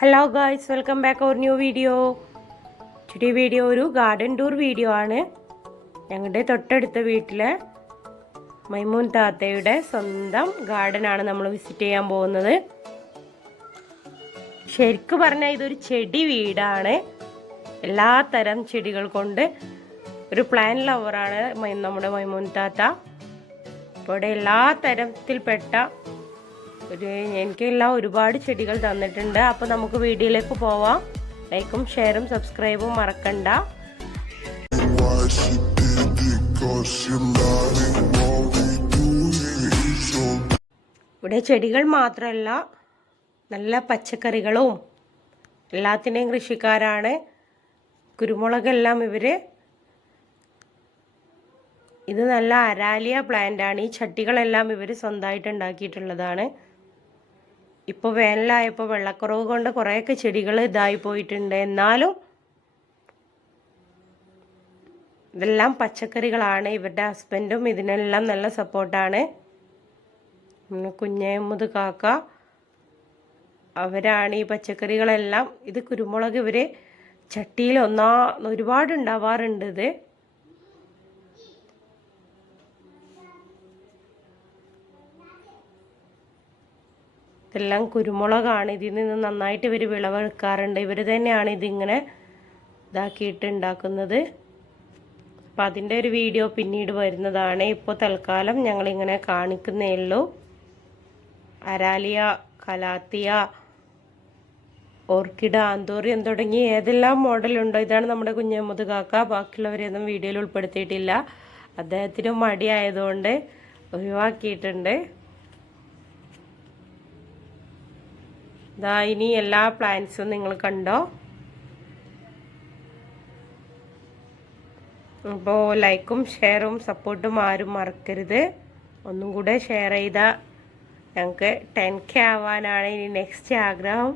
Hello guys, welcome back our new video. Today video ഒരു garden tour video ആണ്. ഞങ്ങളുടെ തൊട്ടടുത്ത വീട്ടിലെ മൈമൂൻ താത്തയുടെ സ്വന്തം ഗാർഡനാണ് നമ്മൾ വിസിറ്റ് ചെയ്യാൻ പോകുന്നത്. ശരിക്കും പറഞ്ഞാൽ ഇതൊരു ചെടി വീടാണ്. എല്ലാ തരം ചെടികൾ കൊണ്ട് ഒരു പ്ലാൻ ലവറാണ് നമ്മുടെ മൈമൂൻ താത്ത. ഇവിടെ എല്ലാ തരത്തിൽപ്പെട്ട എനിക്കെല്ലാം ഒരുപാട് ചെടികൾ തന്നിട്ടുണ്ട്. അപ്പോൾ നമുക്ക് വീഡിയോയിലേക്ക് പോവാം. ലൈക്കും ഷെയറും സബ്സ്ക്രൈബും മറക്കണ്ട. ഇവിടെ ചെടികൾ മാത്രമല്ല, നല്ല പച്ചക്കറികളും എല്ലാത്തിൻ്റെയും കൃഷിക്കാരാണ്. കുരുമുളകെല്ലാം ഇത് നല്ല അരാലിയ പ്ലാന്റ് ആണ്. ഈ ചട്ടികളെല്ലാം ഇവർ സ്വന്തമായിട്ട് ഉണ്ടാക്കിയിട്ടുള്ളതാണ്. ഇപ്പോൾ വേനലായപ്പോൾ വെള്ളക്കുറവ് കൊണ്ട് കുറേയൊക്കെ ചെടികൾ ഇതായി പോയിട്ടുണ്ട്. എന്നാലും ഇതെല്ലാം പച്ചക്കറികളാണ്. ഇവരുടെ ഹസ്ബൻഡും ഇതിനെല്ലാം നല്ല സപ്പോർട്ടാണ്. കുഞ്ഞേമുത് കാക്ക അവരാണ് ഈ പച്ചക്കറികളെല്ലാം. ഇത് കുരുമുളക് ഇവർ ചട്ടിയിൽ ഒരുപാട് ഉണ്ടാവാറുണ്ട്. ഇതെല്ലാം കുരുമുളകാണ്. ഇതിൽ നിന്ന് നന്നായിട്ട് ഇവർ വിളവെടുക്കാറുണ്ട്. ഇവർ തന്നെയാണ് ഇതിങ്ങനെ ഇതാക്കിയിട്ട് ഉണ്ടാക്കുന്നത്. അപ്പം അതിൻ്റെ ഒരു വീഡിയോ പിന്നീട് വരുന്നതാണ്. ഇപ്പോൾ തൽക്കാലം ഞങ്ങളിങ്ങനെ കാണിക്കുന്നേ ഉള്ളൂ. അരാലിയ, കലാത്തിയ, ഓർക്കിഡ്, ആന്തോറിയം തുടങ്ങി ഏതെല്ലാം മോഡലുണ്ടോ ഇതാണ് നമ്മുടെ കുഞ്ഞമ്മദ് കാക്ക. ബാക്കിയുള്ളവരെയൊന്നും വീഡിയോയിൽ ഉൾപ്പെടുത്തിയിട്ടില്ല. അദ്ദേഹത്തിന് മടിയായതുകൊണ്ട് ഒഴിവാക്കിയിട്ടുണ്ട്. ഇനി എല്ലാ പ്ലാന്റ്സും നിങ്ങൾ കണ്ടോ. അപ്പോൾ ലൈക്കും ഷെയറും സപ്പോർട്ടും ആരും മറക്കരുത്. ഒന്നും കൂടെ ഷെയർ ചെയ്താൽ ഞങ്ങൾക്ക് 10K ആവാനാണ് ഇനി നെക്സ്റ്റ് ആഗ്രഹം.